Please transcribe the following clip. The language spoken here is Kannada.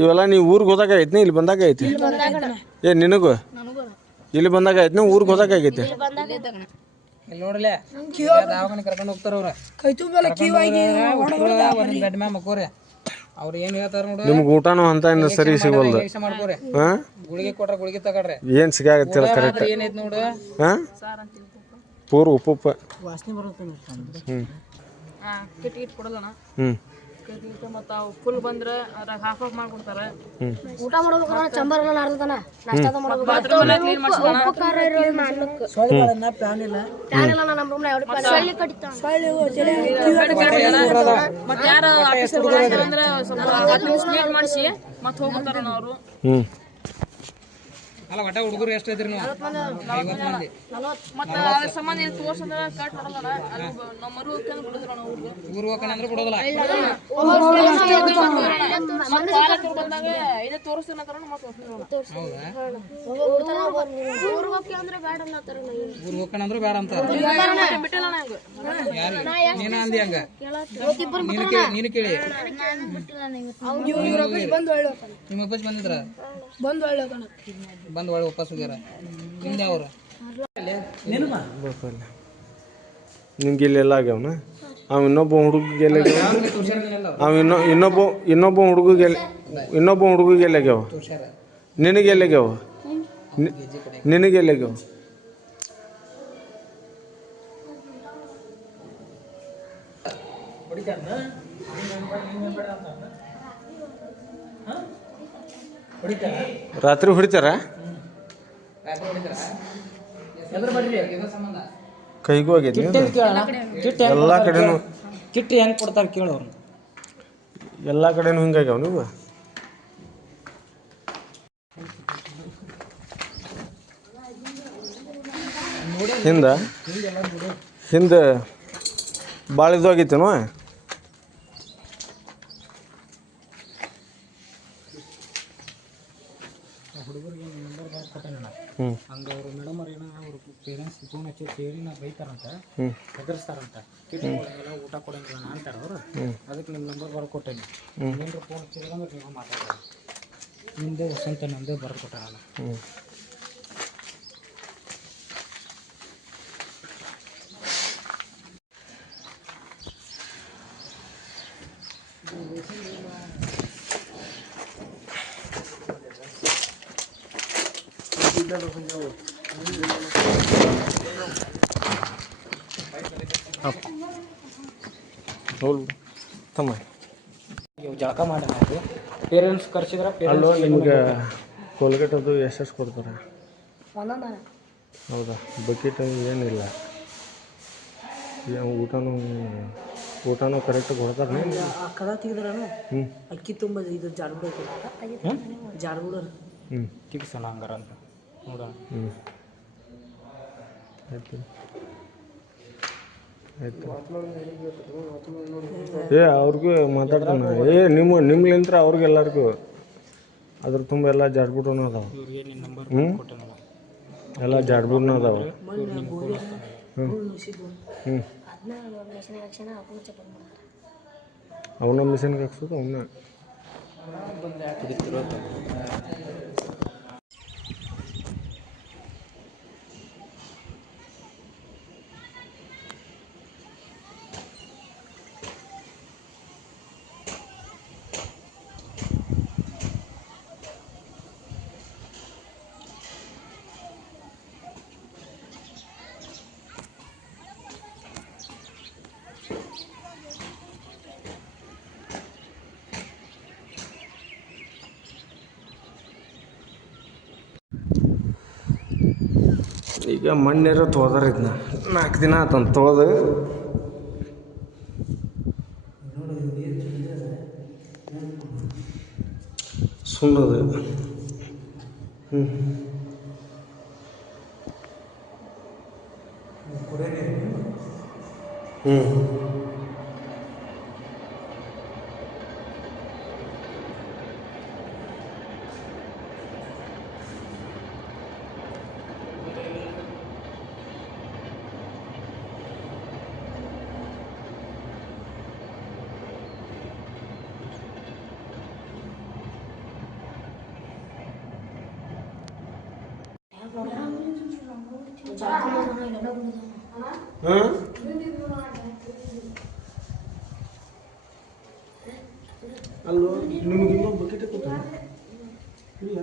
ಇವೆಲ್ಲ ನೀವು ಊರಿಗೆ ಹೋದಾಗ ಐತಿ ಇಲ್ಲಿ ಬಂದಾಗ ಐತಿ ಏ ನಿನಗೂ ಇಲ್ಲಿ ಬಂದಾಗ ಐತಿ ನೀವು ಊರಿಗೆ ಹೋದಾಗ ಆಗೈತಿ ಇಲ್ಲಿ ನೋಡ್ಲೆ ದವಾಖಾನೆ ಕರ್ಕೊಂಡು ಹೋಗ್ತಾರ ಅವ್ರ ಬೆಡ್ ಮ್ಯಾಗ ಮಕ್ಕೋರಿ ಅವ್ರು ಏನ್ ಹೇಳ್ತಾರ ನೋಡ್ರಿ ನಿಮ್ಗೆ ಊಟನೂ ಅಂತ ಸರಿ ಸಿಗಲ್ದು ಮಾಡ್ಕೋರಿ ಗುಳಿಗೆ ಕೊಟ್ರ ಗುಳಿಗೆ ತಗೊಳ್ರಿ ಏನು ಸಿಗಾಗತ್ತಿಲ್ಲ ಕರೆಕ್ಟ್ ಏನೈತಿ ನೋಡು ಪೂರ್ ಉಪ್ಪು ವಾಸನೆ ಬರುತ್ತೆ ಕಿಟ್ ಕೊಡಲ್ಲಣ್ಣ ಮತ್ತು ಅವು ಫುಲ್ ಬಂದ್ರೆ ಅದ್ರಾಗ ಹಾಫ್ ಮಾಡ್ಕೊಡ್ತಾರೆ ಊಟ ಮಾಡೋದು ಚಂಬರ್ ನಾಡ್ತಾನ ನಾಷ್ಟದ ಮಾಡೋದು ಪ್ಯಾನ್ ಇಲ್ಲ ನಮ್ಮ ರೂಮ್ನ ಸೊಳ್ಳೆ ಕಡಿತಾನ ಮತ್ತೆ ಯಾರು ಆಫೀಸರ್ ಅಂದ್ರೆ ಸ್ವಲ್ಪ 10 ನಿಮಿಷ ಲೇಟ್ ಮಾಡಿಸಿ ಮತ್ತೆ ಹೋಗ್ತಾರ ಅವರು ಅಲ್ಲ ಒಟ್ಟ ಹುಡುಗರು ಎಷ್ಟು ಐತ್ರಿ ನೀವು 50 ಮಂದಿ ಮತ್ತೆ ಅದ್ರ ಸಂಬಂಧ ಏನು ತೋರ್ಸಂದ್ರೆ ಕಟ್ ಮಾಡಲ್ಲ ನಮ್ಮ ಮರು ಹೋಗ್ಕೊಂಡು ಬಿಡುದ್ರ ನಾವು ಊರು ಹೋಗ್ಕೊಂಡು ಅಂದ್ರೆ ಬಿಡೋದಿಲ್ಲ ಮತ್ತೆ ಕಾಲೇಜ್ ಬಂದಾಗ ಇದೇ ತೋರಿಸ್ತಾನ ಅಂತಾರ ಮತ್ತೆ ಊರಿಗೆ ಹೋಗ್ತೀವಿ ಅಂದ್ರೆ ಬೇಡ ಅನ್ನತ್ತಾರ ಊರು ಹೋಗ್ಕೊಂಡು ಅಂದ್ರೆ ಬೇಡ ಅಂತ ಬಿಟ್ಟಿಲ್ಲ ನಂಗೆ ನೀನು ಅಂದಿ ಹಂಗ ನೀನು ಕೇಳಿ ನಿಮ್ಮ ಅಪ್ಪಾಜಿ ಬಂದಿದ್ರ ಬಂದು ಒಳ್ಳೆ ವಾಪಸ್ ಹೋಗ್ಯಾರ ನಿಮ್ದು ಅವ್ರು ನಿಮ್ಗೆ ಇಲ್ಲೆಲ್ಲ ಆಗ್ಯಾವನ ಅವ ಇನ್ನೊಬ್ಬ ಹುಡುಗಿಗೆ ಎಲ್ಲ ಅವ ಇನ್ನೊಬ್ಬ ಹುಡುಗಿಗೆ ಎಲ್ಲ ಆಗ್ಯಾವ ನಿನಗೆ ಎಲ್ಲ ಆಗ್ಯಾವ ನಿನಗೆ ಎಲ್ಲ ಆಗ್ಯಾವ ರಾತ್ರಿ ಹೊಡಿತಾರ ಕೈಗೂ ಆಗೈತಿ ಎಲ್ಲ ಕಡೆನೂ ಕಿಟ್ ಹೆಂಗ್ ಕೊಡ್ತಾರ ಕೇಳೋರು ಎಲ್ಲ ಕಡೆನೂ ಹಿಂಗಾಗ್ಯಾವ ನೀವು ಹಿಂದೆ ಭಾಳ ಇದು ಆಗೈತೇನೋ ಹಂಗೆ ಅವರು ಮೇಡಮ್ ಅವ್ರು ಏನೋ ಅವ್ರ ಪೇರೆಂಟ್ಸ್ ಫೋನ್ ಹಚ್ಚಿ ಸೇರಿ ನಾ ಬೈತಾರಂತ ಹೆದರ್ಸ್ತಾರಂತ ಕಿಟ್ ಕೊಡಂಗಿಲ್ಲ ಊಟ ಕೊಡಂಗಿಲ್ಲ ಅಂತಾರೆ ಅವರು ಅದಕ್ಕೆ ನಿಮ್ಮ ನಂಬರ್ ಬರ್ಕೊಟ್ಟೇನಿ ಏನಾರ ಫೋನ್ ಹಚ್ಚಿದ್ರೆ ಅಂದ್ರೆ ನೀವು ಮಾತಾಡೋದು ನಿಮ್ಮದೇ ವಸಂತ ನಮ್ಮದೇ ಬರ್ಕೊಟ್ಟ ನಾನು ಜಳಕ ಮಾಡಿ ಪೇರೆಂಟ್ಸ್ ಕರ್ಸಿದ್ರೆ ಅಲ್ಲೋ ನಿಮ್ಗೆ ಕೋಲ್ಗೇಟ್ ಅದು ಎಷ್ಟು ಕೊಡ್ತಾರೆ ಹೌದಾ ಬಕೆಟ್ ಏನಿಲ್ಲ ಊಟನೂ ಕರೆಕ್ಟಾಗಿ ಕೊಡ್ತಾರೆ ಕದ ತೆಗೆದ್ರೂ ಅಕ್ಕಿ ತುಂಬ ಇದು ಜಾಡ್ಬಿಡ ತಿಗ್ಸೋಣ ಹಂಗಾರ ಅಂತ ನೋಡೋಣ ಆಯ್ತು ಅವ್ರಿಗೂ ಮಾತಾಡ್ತಾನೆ ನಿಮ್ಲಿಂತ್ರ ಅವ್ರಿಗೆಲ್ಲರಿಗೂ ಅದ್ರ ತುಂಬ ಎಲ್ಲ ಜಾಡ್ಬಿಟ್ಟೂ ಅದಾವ ಎಲ್ಲ ಜಾಡ್ಬಿಟ್ನೂ ಅದಾವ ಅವನ್ನ ಮಿಷನ್ಗೆ ಹಾಕ್ಸೋದು ಅವನ್ನ ಈಗ ಮಣ್ಣೇರ ತೊಳ್ದಾರ ಇದನ್ನ 4 ದಿನ ಆತಂತ ತೊಳೆದು ಸುಣ್ಣದು ಹಾಂ ಅಲ್ಲೋ ನಿಮ್ಗೆ ಇನ್ನೊಂದು ಬಕೆಟ್ ಕೊಟ್ಟ ಇಲ್ಲ